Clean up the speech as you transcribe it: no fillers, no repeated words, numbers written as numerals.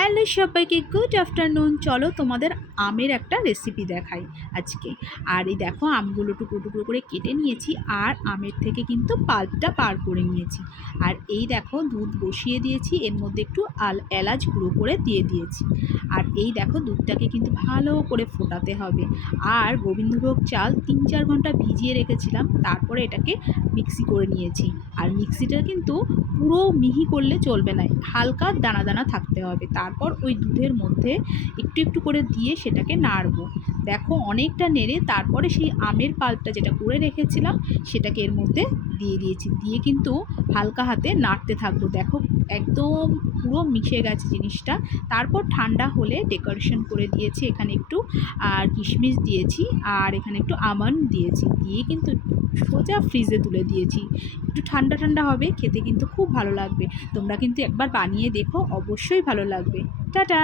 Hello সবাইকে, good afternoon. চলো তোমাদের আমের একটা রেসিপি দেখাই আজকে। আর এই দেখো, আমগুলো টুকরো টুকরো করে কেটে নিয়েছি আর আমের থেকে কিন্তু পাল্পটা পার করে নিয়েছি। আর এই দেখো, দুধ বসিয়ে দিয়েছি, এর মধ্যে একটু এলাচ গুঁড়ো করে দিয়ে দিয়েছি। আর এই দেখো, দুধটাকে কিন্তু ভালো করে ফোটাতে হবে। আর গোবিন্দভোগ চাল 3-4 ঘন্টা ভিজিয়ে রেখেছিলাম, তারপরে এটাকে মিক্সি করে নিয়েছি। আর মিক্সিটা কিন্তু পুরো মিহি করলে চলবে না, হালকা দানা দানা থাকতে হবে। তারপর ওই দুধের মধ্যে একটু একটু করে দিয়ে সেটাকে নাড়বো। দেখো, অনেকটা নেড়ে তারপরে সেই আমের পাল্পটা যেটা করে রেখেছিলাম সেটাকে এর মধ্যে দিয়ে দিয়েছি। দিয়ে কিন্তু হালকা হাতে নাড়তে থাকবো। দেখো, একদম পুরো মিশে গেছে জিনিসটা। তারপর ঠান্ডা হলে ডেকোরেশন করে দিয়েছি, এখানে একটু আর কিশমিশ দিয়েছি, আর এখানে একটু আমন্ড দিয়েছি, দিয়ে কিন্তু সোজা ফ্রিজে তুলে দিয়েছি। একটু ঠান্ডা ঠান্ডা হবে, খেতে কিন্তু খুব ভালো লাগবে। তোমরা কিন্তু একবার বানিয়ে দেখো, অবশ্যই ভালো লাগবে। টাটা।